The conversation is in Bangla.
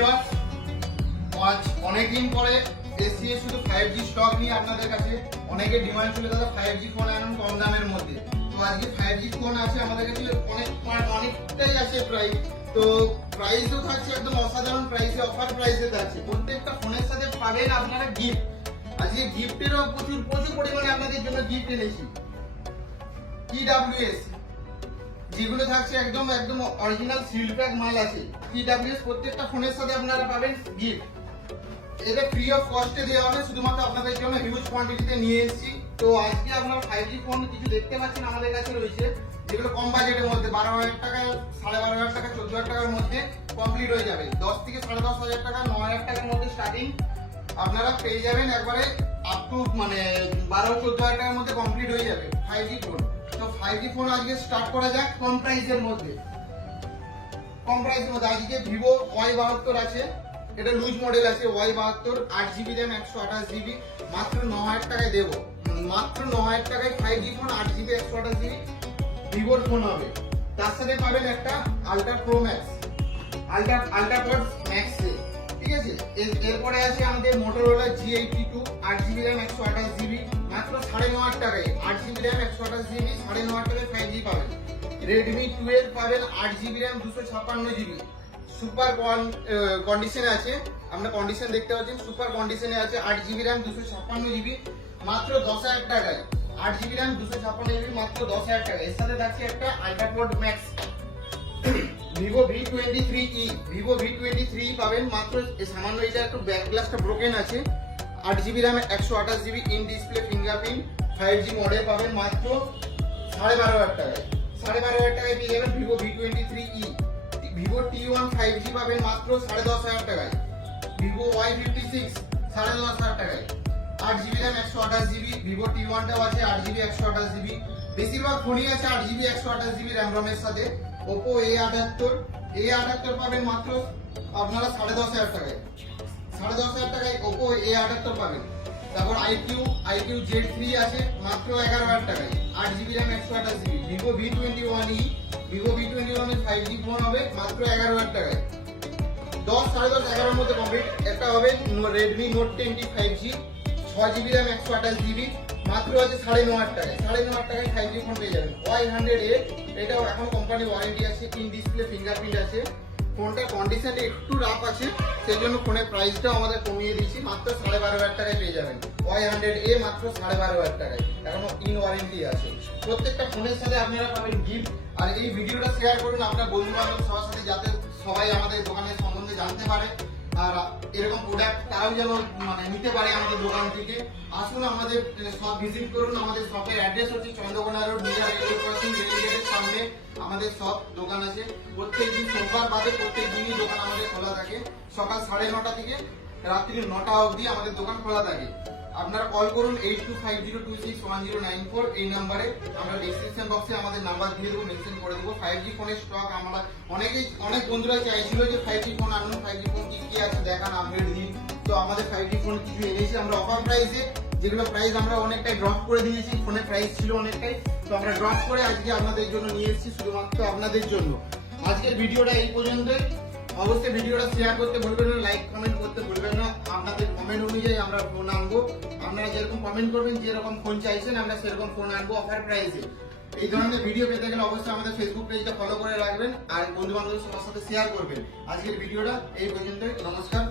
ভিউয়ার্স আজ অনেকদিন পরে এসি শুধু ফাইভ জি স্টক নিয়ে আপনাদের কাছে অনেকে ডিমান্ড ছিল দাদা ফাইভ জি ফোন আনুন কম দামের মধ্যে। তো আজকে ফাইভ জি ফোন আছে আমাদের কাছে, অনেক মানে অনেকটাই আছে প্রাইস তো থাকছে একদম অসাধারণ প্রাইসে অফার প্রাইসে থাকছে। প্রত্যেকটা ফোনের সাথে পাবেন আপনারা গিফট আজকে গিফটেরও প্রচুর প্রচুর পরিমাণে আপনাদের জন্য গিফট এনেছি। ইডাব্লিউএস যেগুলো থাকছে একদম একদম অরিজিনাল সিল প্যাক মাল আছে। ইডাব্লিউএস প্রত্যেকটা ফোনের সাথে আপনারা পাবেন গিফট এটা ফ্রি অফ কস্টে দেওয়া হবে, শুধুমাত্র আপনাদের জন্য হিউজ কোয়ান্টিটিতে নিয়ে এসেছি। তো আজকে আপনারা ফাইভ জি ফোন কিছু দেখতে পাচ্ছেন আমাদের কাছে রয়েছে, যেগুলো কম বাজেটের মধ্যে, বারো হাজার টাকা, সাড়ে বারো হাজার টাকা, চোদ্দ হাজার টাকার মধ্যে কমপ্লিট হয়ে যাবে। দশ থেকে সাড়ে দশ হাজার টাকা ন হাজার টাকার মধ্যে স্টার্টিং আপনারা পেয়ে যাবেন একবারে আপ টু মানে বারো চোদ্দ হাজার টাকার মধ্যে কমপ্লিট হয়ে যাবে five G phone five G phone আজকে স্টার্ট করা যাক কম প্রাইসের মধ্যে। কম প্রাইসের মধ্যে। আজকে ভিভো ওয়াই বাহাত্তর আছে। এটা লুজ মডেল আছে ওয়াই বাহাত্তর, আট জিবি একশো আঠাশ জিবি মাত্র ন টাকায় দেবো। মাত্র ন হাজার টাকায় ফাইভ জি ফোন, আট জিবি একশো আঠাশ জিবি ভিভোর ফোন হবে। তার সাথে পাবেন একটা ultra pro max ultra ultra pod max ঠিক আছে? এর- এরপরে আছে আমাদের মোটরোলা জি এইটি টু আট জিবি একশো আঠাশ জিবি মাত্র সাড়ে ন টাকায়। আট জিবি র্যাম একশো আঠাশ জিবি সাড়ে ন টাকায় ফাইভ জি পাবেন। রেডমি টুয়েলভ পাবেন, আট জিবি র্যাম দুশো ছাপ্পান্ন জিবি সুপার কন্ডিশনে আছে। আমরা কন্ডিশন দেখতে পাচ্ছেন সুপার কন্ডিশনে আছে আট জিবি র্যাম দুশো ছাপ্পান্ন জিবি মাত্র দশ হাজার টাকায়। আট জিবি র্যাম দুশো ছাপ্পান্ন জিবি মাত্র দশ হাজার টাকা এর সাথে থাকছে একটা ultraport max Vivo V twenty three E Vivo V twenty three পাবেন। মাত্র সামান্য এটা একটু ব্যাক গ্লাসটা ব্রোকেন আছে। আট জিবি র্যাম একশো আঠাশ GB in display fingerprint five G model পাবেন মাত্র সাড়ে বারো হাজার টাকায়। সাড়ে বারো হাজার টাকায় পেয়ে যাবেন Vivo V twenty three E Vivo T one five G পাবেন মাত্র সাড়ে দশ হাজার টাকায়। ভিভো ওয়াই ফিফটি সিক্স সাড়ে দশ হাজার টাকায়। আট জিবি র্যাম একশো আঠাশ জিবি ভিভো টি ওয়ানটাও আছে, আট জিবি একশো আঠাশ জিবি বেশিরভাগ ফোনই আছে আট জিবি একশো আঠাশ জিবি র্যাম রমের সাথে। ওপো এ আটাত্তর এ আটাত্তর পাবেন মাত্র আপনারা সাড়ে দশ হাজার টাকায়। সাড়ে দশ এ পাবেন। তারপর আইকিউ আইকিউ জেড থ্রি আছে মাত্র এগারো হাজার টাকায়। আট জিবি র্যাম একশো আঠাশ GB Vivo V twenty one E Vivo V twenty one five G phone হবে মাত্র এগারো হাজার টাকায়। দশ, সাড়ে দশ, এগারোর মধ্যে কমপ্লিট একটা হবে Redmi note twenty five G ছয় জিবি র্যাম একশো আঠাশ জিবি মাত্র আছে সাড়ে ন হাজার টাকায়। সাড়ে ন হাজার টাকায় ফাইভ জি ফোন পেয়ে যাবেন। ওয়াই হান্ড্রেড এ এটাও এখন কোম্পানির ওয়ারেন্টি আছে ইন ডিসপ্লে ফিঙ্গারপ্রিন্ট আছে। ফোনটার কন্ডিশন একটু রাফ আছে সেই জন্য ফোনের প্রাইসটাও আমাদের কমিয়ে দিয়েছি মাত্র সাড়ে বারো হাজার টাকায় পেয়ে যাবেন। ওয়াই হান্ড্রেড এ মাত্র সাড়ে বারো হাজার টাকায়, এখনও ইন ওয়ারেন্টি আছে। প্রত্যেকটা ফোনের সাথে আপনারা পাবেন গিফট আর এই ভিডিওটা শেয়ার করুন, আপনার বন্ধু বান্ধব সবার সাথে যাতে সবাই আমাদের দোকানের সম্বন্ধে জানতে পারে। আর এরকম প্রোডাক্ট তারাও যেন মানে নিতে পারে আমাদের দোকান থেকে। আসুন আমাদের সব ভিজিট করুন। আমাদের শপের অ্যাড্রেস হচ্ছে চন্দ্রকোনা রোড রেলওয়ে রেলগেটের সামনে আমাদের সব দোকান আছে। প্রত্যেক দিন সোমবার বাদে প্রত্যেক দিনই দোকান আমাদের খোলা থাকে। সকাল সাড়ে নটা থেকে রাত্রি নটা অবধি আমাদের দোকান খোলা থাকে। আপনারা কল করুন eight two five zero two six one zero nine four এই নাম্বারে আমরা ডিসক্রিপশন বক্সে আমাদের নাম্বার দিয়ে দেবো মেনশন করে দেবো। ফাইভ জি ফোনের স্টক আমরা অনেকেই, অনেক বন্ধুরা চাইছিল যে ফাইভ জি ফোন আনুন ফাইভ জি ফোন কি কি আছে দেখান আপডেট দিন। তো আমাদের ফাইভ জি ফোন কিছু এনেছি, আমরা অফার প্রাইসে যেগুলো প্রাইস আমরা অনেকটাই ড্রপ করে দিয়েছি ফোনের প্রাইস ছিল অনেকটাই। তো আমরা ড্রপ করে আজকে আপনাদের জন্য নিয়ে এসেছি, শুধুমাত্র আপনাদের জন্য। আজকের ভিডিওটা এই পর্যন্তই। অবশ্যই ভিডিওটা শেয়ার করতে ভুলবেন না লাইক কমেন্ট করতে ভুলবেন না। কমেন্ট অনুযায়ী আমরা ফোন আনব। আপনারা যেরকম কমেন্ট করবেন, যেরকম ফোন চাইছেন, আমরা সেরকম ফোন আনব অফার প্রাইসে এই ধরনের ভিডিও পেতে গেলে অবশ্যই আমাদের ফেসবুক পেজটা ফলো করে রাখবেন আর বন্ধু বান্ধব সবার সাথে শেয়ার করবেন। আজকের ভিডিওটা এই পর্যন্তই। নমস্কার